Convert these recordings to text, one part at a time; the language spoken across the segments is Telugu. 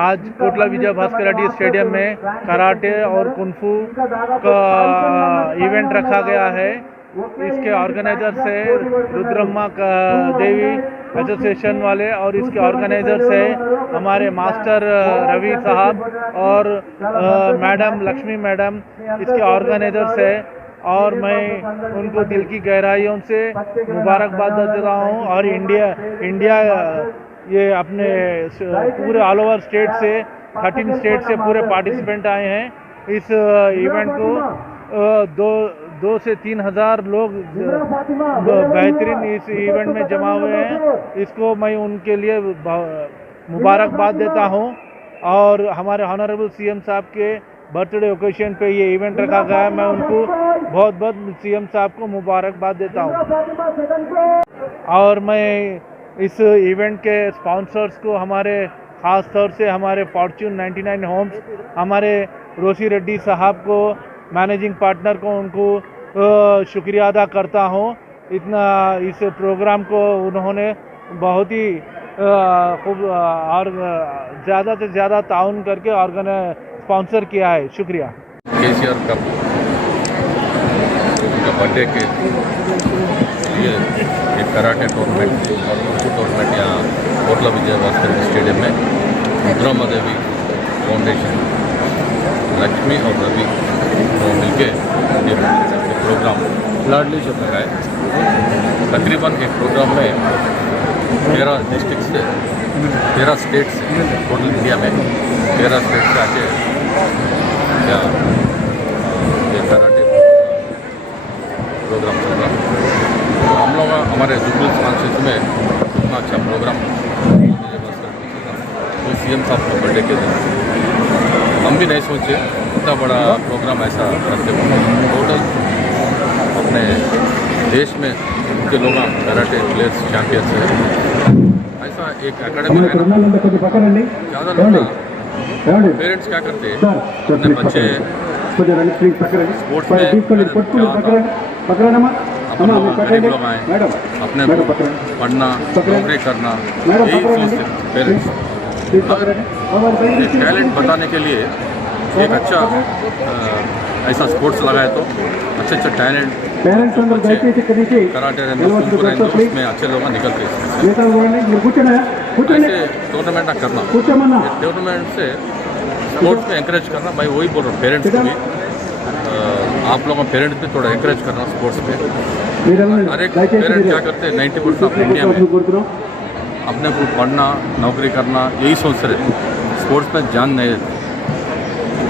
आज कोटला विजय भास्कर रेड्डी स्टेडियम में कराटे और कुंफू का इवेंट रखा गया है। इसके ऑर्गेनाइजर से रुद्रम्मा देवी एसोसिएशन वाले और इसके ऑर्गेनाइजर से हमारे मास्टर रवि साहब और मैडम लक्ष्मी मैडम इसके ऑर्गेनाइजर से, और मैं उनको दिल की गहराइयों से मुबारकबाद देता हूँ। और इंडिया ये अपने पूरे ऑल ओवर स्टेट से 13 स्टेट से पूरे पार्टिसिपेंट आए हैं। इस इवेंट को 2 से 3 हज़ार लोग बेहतरीन इस इवेंट में जमा हुए हैं। इसको मैं उनके लिए मुबारकबाद देता हूं। और हमारे ऑनरेबल सीएम साहब के बर्थडे ओकेजन पे ये इवेंट रखा गया है। मैं उनको बहुत बहुत सीएम साहब को मुबारकबाद देता हूं। और मैं इस इवेंट के स्पॉन्सर्स को हमारे ख़ास तौर से हमारे फॉर्च्यून 99 होम्स, हमारे रोशी रेड्डी साहब को मैनेजिंग पार्टनर को उनको शुक्रिया अदा करता हूं। इतना इस प्रोग्राम को उन्होंने बहुत ही खूब और ज़्यादा से ज़्यादा ताउन करके स्पॉन्सर किया है। शुक्रिया। केसीआर कप उनका बर्थडे के लिए एक कराटे टूर्नामेंट और कुंफू टूर्नामेंट यहाँ कोटला विजय भास्कर स्टेडियम में रुद्रम्मा देवी फाउंडेशन, लक्ष्मी और रवि मिलके ये प्रोग्राम लाडली से लगाए। तकरीबन एक प्रोग्राम में 13 डिस्ट्रिक्ट से 13 स्टेट से टोटल इंडिया में 13 स्टेट से आके क्या ये कराटे प्रोग्राम चल रहा। तो हम लोग हमारे जुबली कॉन्स्टिट्यूंसी में इतना अच्छा प्रोग्राम तो सीएम साहब का बर्थडे के दिन हम भी नहीं सोचे इतना बड़ा प्रोग्राम ऐसा करते हुए। टोटल अपने देश में उनके लोग कराटे प्लेयर्स चैम्पियंस है। ऐसा एक एकेडमी रहना ज़्यादा लोग पेरेंट्स क्या करते अपने बच्चे स्पोर्ट्स में अपन लोग गरीब लोग आए अपने पढ़ना नौकरी करना यही सोचते पेरेंट्स। टैलेंट बताने के लिए एक अच्छा ऐसा स्पोर्ट्स लगाए तो अच्छे टैलेंट कराटे रहते उसमें अच्छे लोग निकलते ऐसे टूर्नामेंट करना, टूर्नामेंट से स्पोर्ट्स में एंकरेज करना। भाई वही बोल रहा हूँ पेरेंट्स को भी, आप लोगों का पेरेंट्स भी थोड़ा एंकरेज करना स्पोर्ट्स में। हर एक पेरेंट क्या करते हैं 90% ऑफ इंडिया में अपने को पढ़ना नौकरी करना यही सोच रहे, स्पोर्ट्स में ध्यान नहीं देते।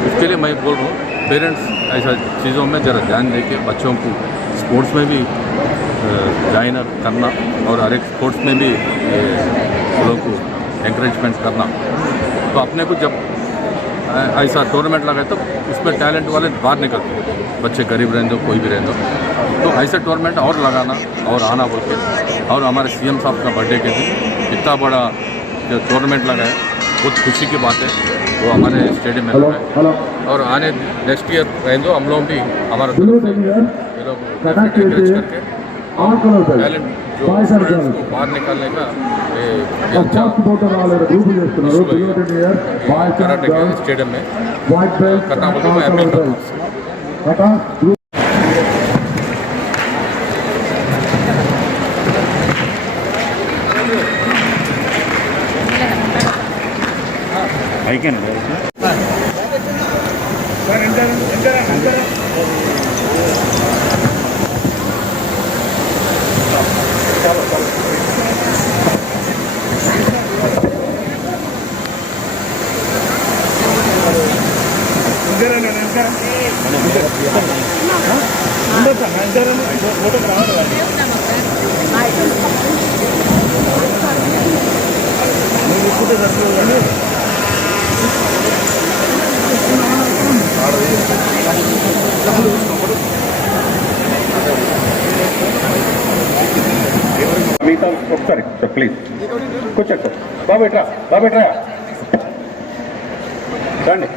उसके लिए मैं बोल रहा हूँ पेरेंट्स ऐसा चीज़ों में ज़रा ध्यान दे के बच्चों को स्पोर्ट्स में भी ज्वाइन करना और हर एक स्पोर्ट्स में भी लोगों को एंकरेजमेंट करना। तो अपने को जब ऐसा टूर्नामेंट लगाए तो उसमें टैलेंट वाले बाहर निकलते, बच्चे गरीब रहते हो कोई भी रहते हो। तो ऐसे टूर्नामेंट और लगाना और आना बोल के। और हमारे सीएम साहब का बर्थडे के दिन इतना बड़ा जो टूर्नामेंट लगाए बहुत खुशी की बात है। वो हमारे स्टेडियम में लगाए और आने नेक्स्ट ईयर रहेंगे हम लोग भी हमारा तरफ से ये लोग एंकरेज करके टैलेंट जो स्टूडेंट्स को बाहर निकालने का ये अच्छा कराटे के स्टेडियम में करना बोलते मैं अपील करता हूँ। ఒకసారి ప్లీజ్ కూర్చోండి బాబు ఎట్రా రండి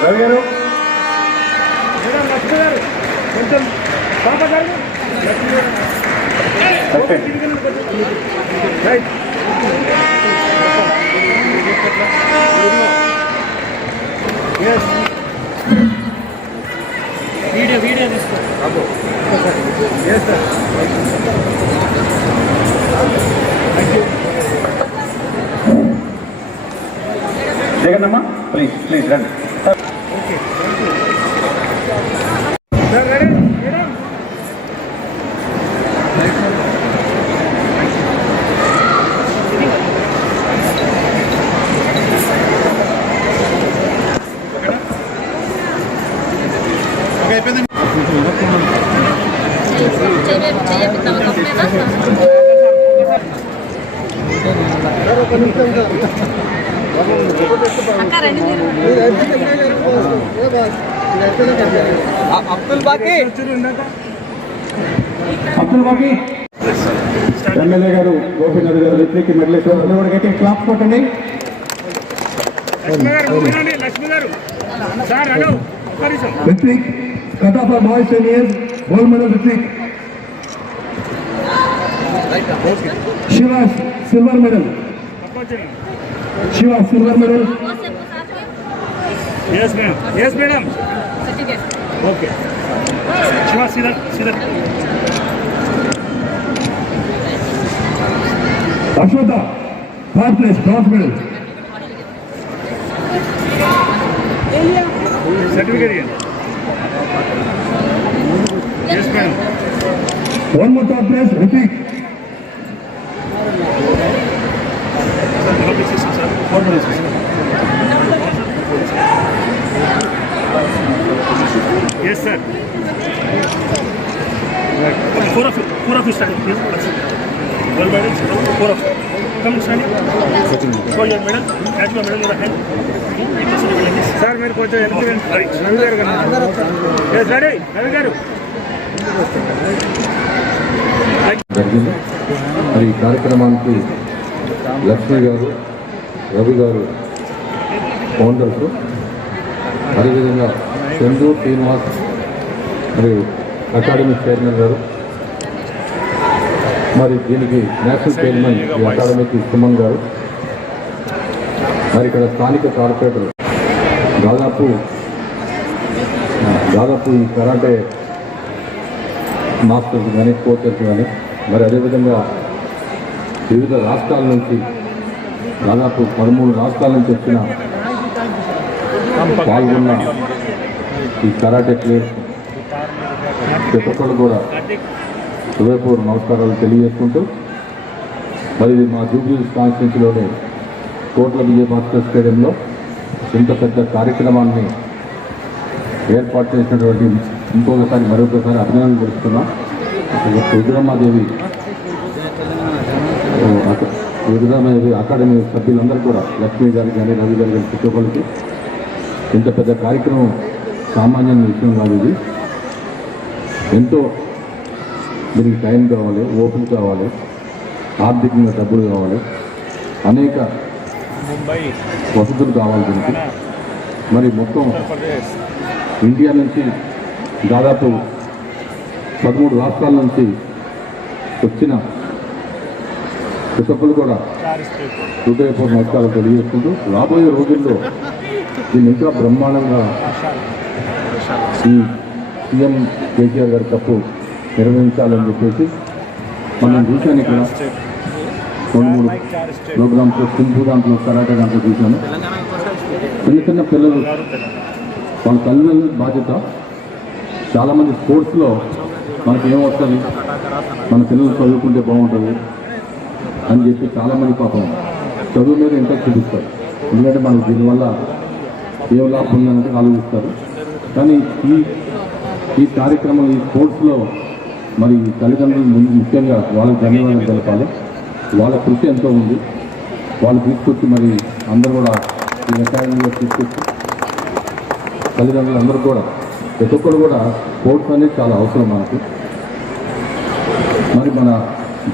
రవి గారు కొంచెం పాప గారు వీడియో తీసుకో జగన్నమ్మ ప్లీజ్ రండి అబ్దుల్ బాకీ ఎమ్మెల్యే గారు గోపీనాథ్ గారు రిత్విక్ మెడలేశ్వర గట్టిగా క్లాప్స్ కొట్టండి. రిత్విక్ కథా for boys and years gold medal Ritvik. Shiva silver medal. Yes, ma'am. Yes, madam. Okay. Shiva, see that. Ashwata, third place, bronze medal. Certificate here. Yes, madam. One more third place, Ritik. Yes, sir. Four of you standing, please. Well, madam, four of you. Come standing. Go your medal. Catch your medal in your hand. Sir, मेरे को चाहिए रवि गारू करना. Yes, ready. रवि गारू. జరిగింది. మరి ఈ కార్యక్రమానికి లక్ష్మి గారు, రవి గారు ఫౌండర్స్, అదేవిధంగా చందు శ్రీనివాస్ మరియు అకాడమీ చైర్మన్ గారు, మరి దీనికి నేషనల్ చైర్మన్ ఈ అకాడమీకి సుమన్ గారు, మరి ఇక్కడ స్థానిక కార్పొరేటర్ దాదాపు ఈ కరాటే మాస్టర్స్ కానీ కోచర్స్ కానీ, మరి అదేవిధంగా వివిధ రాష్ట్రాల నుంచి దాదాపు 13 రాష్ట్రాల నుంచి వచ్చిన పాల్గొన్న ఈ కరాటే ప్లేయర్స్ ప్రతి ఒక్కళ్ళు కూడా హృదయపూర్వక నమస్కారాలు తెలియజేసుకుంటూ, మరి ఇది మా జూబ్లీహిల్స్ కాన్స్టిట్యూన్సీలోని కోట్ల విజయభాస్కర్ స్టేడియంలో ఇంత పెద్ద కార్యక్రమాన్ని ఏర్పాటు చేసినటువంటి మరొకసారి అభినందనలు తెలుస్తున్నాం. రుద్రమ్మాదేవి అకాడమీ సభ్యులందరూ కూడా, లక్ష్మీ గారికి కానీ రవి గారి కానీ ప్రతి ఒక్కరికి ఇంత పెద్ద కార్యక్రమం సామాన్యమైన విషయం కాదు. ఇది ఎంతో దీనికి టైం కావాలి, ఓపిక కావాలి, ఆర్థికంగా డబ్బులు కావాలి, అనేక వసతులు కావాలి దీనికి. మరి మొత్తం ఇండియా నుంచి దాదాపు 13 రాష్ట్రాల నుంచి వచ్చిన ప్రతి ఒక్కరు కూడా హృదయపూర్వక నమస్కారాలు తెలియజేసుకుంటూ, రాబోయే రోజుల్లో దీన్ని ఇంకా బ్రహ్మాండంగా ఈ సీఎం కేసీఆర్ గారి తప్పు నిర్వహించాలని చెప్పేసి మనం చూశాను. ఇక్కడ 2-3 ప్రోగ్రామ్స్ సింపు దాంట్లో, కరాటే దాంట్లో చూశాను. చిన్న పిల్లలు వాళ్ళ తల్లిదండ్రుల బాధ్యత. చాలామంది స్పోర్ట్స్లో మనకి ఏమవుతుంది, మన పిల్లలు చదువుకుంటే బాగుంటుంది అని చెప్పి చాలామంది పాపం చదువు మీద ఇంట్రెస్ట్ చూపిస్తారు. ఎందుకంటే మనకు దీనివల్ల ఏం లాభం ఉందన్నది ఆలోచిస్తారు. కానీ ఈ కార్యక్రమం, ఈ స్పోర్ట్స్లో మరి తల్లిదండ్రులు ముఖ్యంగా వాళ్ళకి ధన్యవాదాలు తెలపాలి. వాళ్ళ కృషి ఎంతో ఉంది. వాళ్ళు తీసుకొచ్చి మరి అందరూ కూడా ఈ అకాడమీలో తీసుకొచ్చి తల్లిదండ్రులు అందరూ కూడా ప్రతి ఒక్కరు కూడా స్పోర్ట్స్ అనేది చాలా అవసరం మనకు. మరి మన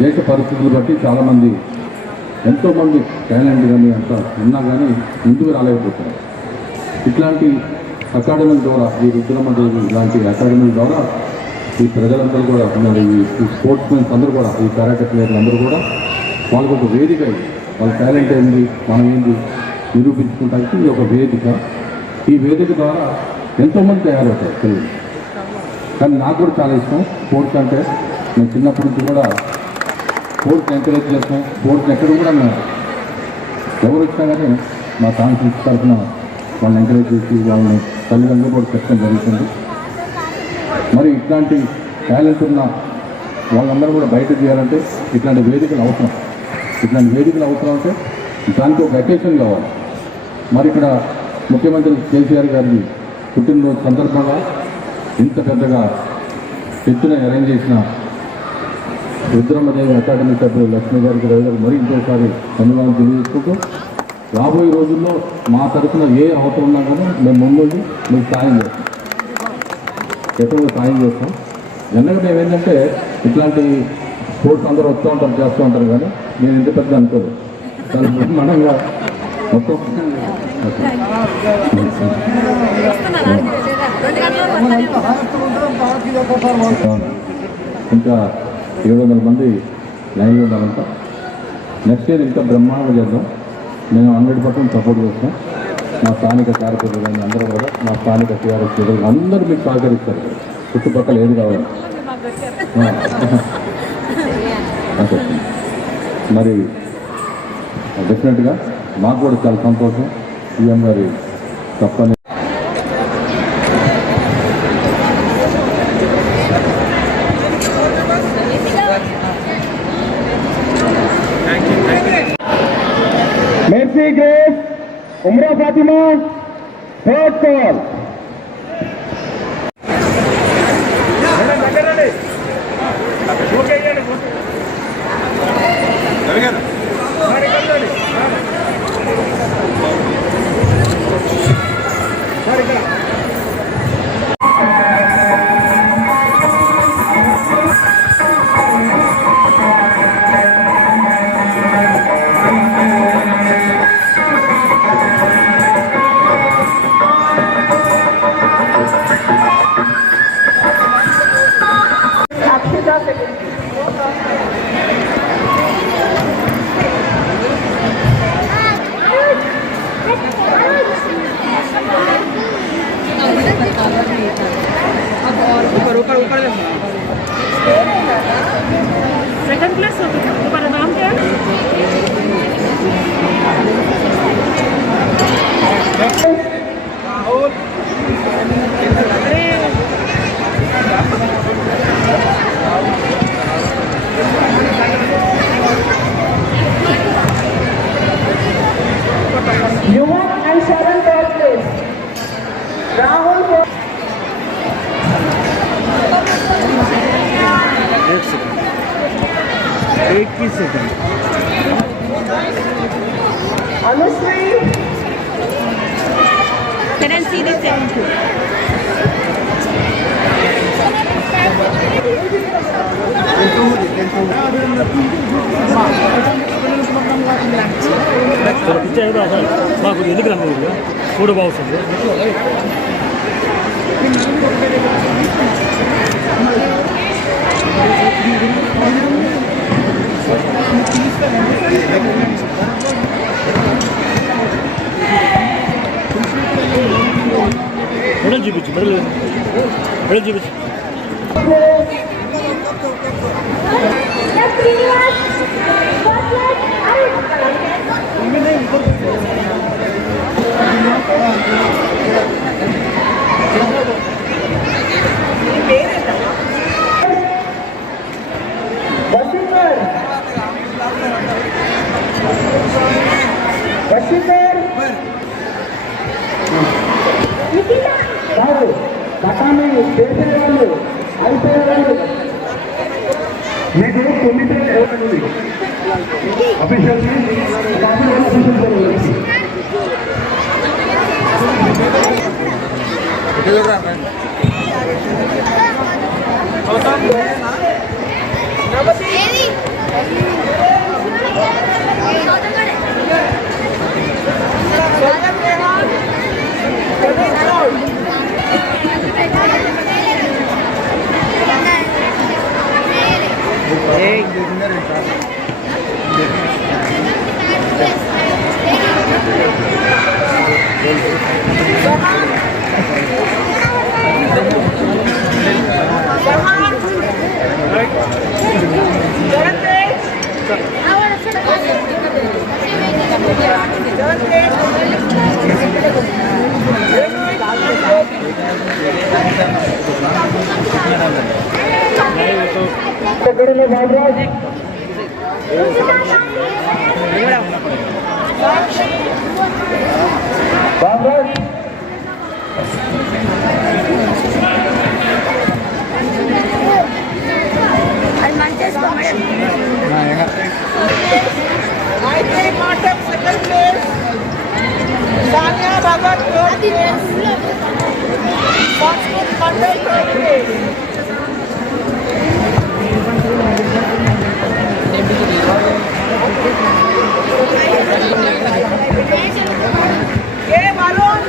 దేశ పరిస్థితులు బట్టి చాలామంది ఎంతోమంది టాలెంట్ కానీ అంతా ఉన్నా కానీ ముందుకు రాలేకపోతున్నారు. ఇట్లాంటి అకాడమీల ద్వారా, ఈ రుద్రమ్మదేవి ఇలాంటి అకాడమీల ద్వారా ఈ ప్రజలందరూ కూడా మరి ఈ స్పోర్ట్స్ మెన్స్ అందరూ కూడా, ఈ కరాటే ప్లేయర్లు అందరూ కూడా వాళ్ళకు ఒక వేదిక, వాళ్ళ టాలెంట్ ఏంది, మనం ఏంది నిరూపించుకుంటానికి ఇది ఒక వేదిక. ఈ వేదిక ద్వారా ఎంతోమంది తయారవుతారు పిల్లలు. కానీ నాకు కూడా చాలా ఇష్టం స్పోర్ట్స్ అంటే. నేను చిన్నప్పటి నుంచి కూడా స్పోర్ట్స్ ఎంకరేజ్ చేస్తాం. స్పోర్ట్స్ ఎక్కడ కూడా మేము ఎవరు వచ్చినా కానీ మా కాన్ఫరెన్స్ తరఫున వాళ్ళని ఎంకరేజ్ చేసి వాళ్ళని తల్లిదండ్రులు కూడా చెప్పడం జరుగుతుంది. మరి ఇట్లాంటి టాలెంట్ ఉన్న వాళ్ళందరూ కూడా బయట చేయాలంటే ఇట్లాంటి వేదికలు అవసరం. ఇట్లాంటి వేదికలు అవసరం అంటే దానికి ఒక అకేషన్ కావాలి. మరి ఇక్కడ ముఖ్యమంత్రి కేసీఆర్ గారిని పుట్టినరోజు సందర్భంగా ఇంత పెద్దగా ఎత్తున అరేంజ్ చేసిన రుద్రమ్మదేవి అకాడమీ సభ్యులు లక్ష్మీ గారికి, రవి గారికి మరి ఇంకోసారి ధన్యవాదాలు తెలియజేసుకుంటూ, రాబోయే రోజుల్లో మా తరఫున ఏ అవసరం ఉన్నా కానీ మేము ముందు మీకు సాయం చేస్తాం, ఎక్కువగా సాయం చేస్తాం. జనరల్గా మేము ఏంటంటే ఇట్లాంటి స్పోర్ట్స్ అందరూ వస్తూ ఉంటారు, చేస్తూ ఉంటారు. కానీ నేను ఎంత పెద్ద అనుకోదు, చాలా బ్రహ్మాండంగా మొత్తం ఇంకా 700 మంది లైన్లో ఉండాలంట. నెక్స్ట్ ఇయర్ ఇంకా బ్రహ్మాండంగా చేద్దాం. మేము 100% సపోర్ట్ చేస్తాం. మా స్థానిక కార్యకర్తలు అందరూ కూడా మా స్థానిక టీఆర్ఎస్ ప్రజలు అందరూ మీకు సహకరిస్తారు. చుట్టుపక్కల ఏది కావాలి మరి డెఫినెట్గా మాకు కూడా చాలా సంతోషం. సీఎం గారి తప్పని Mercy Grace, Umrah Fatima, third call. Second place तुम्हारा नाम क्या है? युवक and Sharon third place. Rahul एक ही second Anushree Currency the same. మాకు ఎందుకు రండి కూడా బాగుంది. మెడల్ చూపించు మెడల్ చూపించు. పటాన్ని చేసేవాళ్ళు అయిపోయేవాళ్ళు మీకు కొన్నిటే ఎవరండి officials second place. Sanya Bhagat third place. Foxwood Mandal third place. Varun.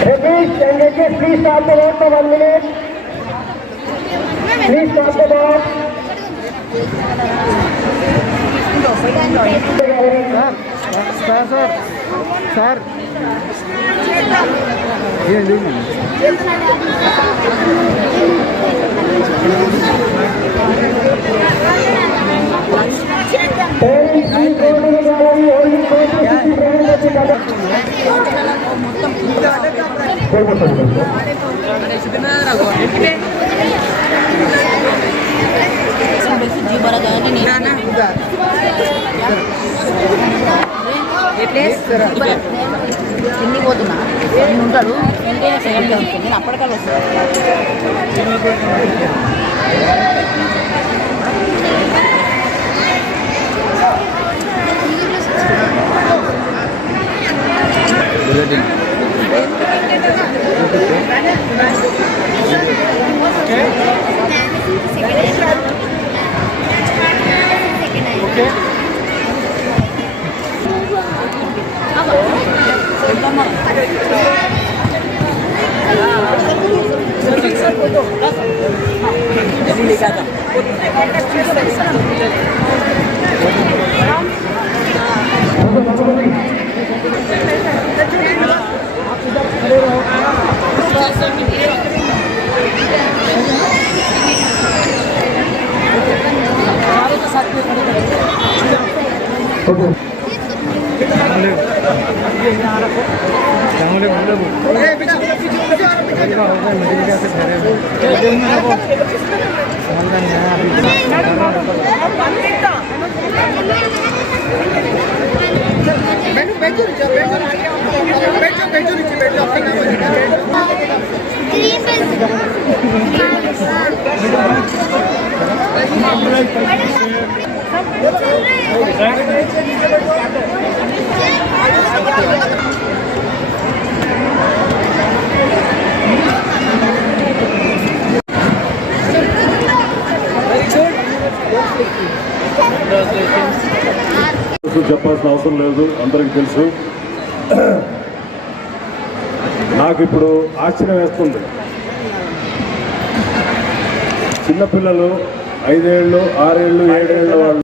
Ramesh and Rakesh, please start the round for 1 minute. Please start the ball. ఎన్ని పోతున్నా ఎన్ని ఉంటాడు ఎంతైనా సెకండ్ వస్తుంది నేను అప్పటికల్లా చెప్పాల్సిన అవసరం లేదు, అందరికీ తెలుసు. నాకు ఇప్పుడు ఆశ్చర్యం వేస్తుంది. చిన్నపిల్లలు 5 ఏళ్ళు 6 ఏళ్ళు 7 ఏళ్ళ వాళ్ళు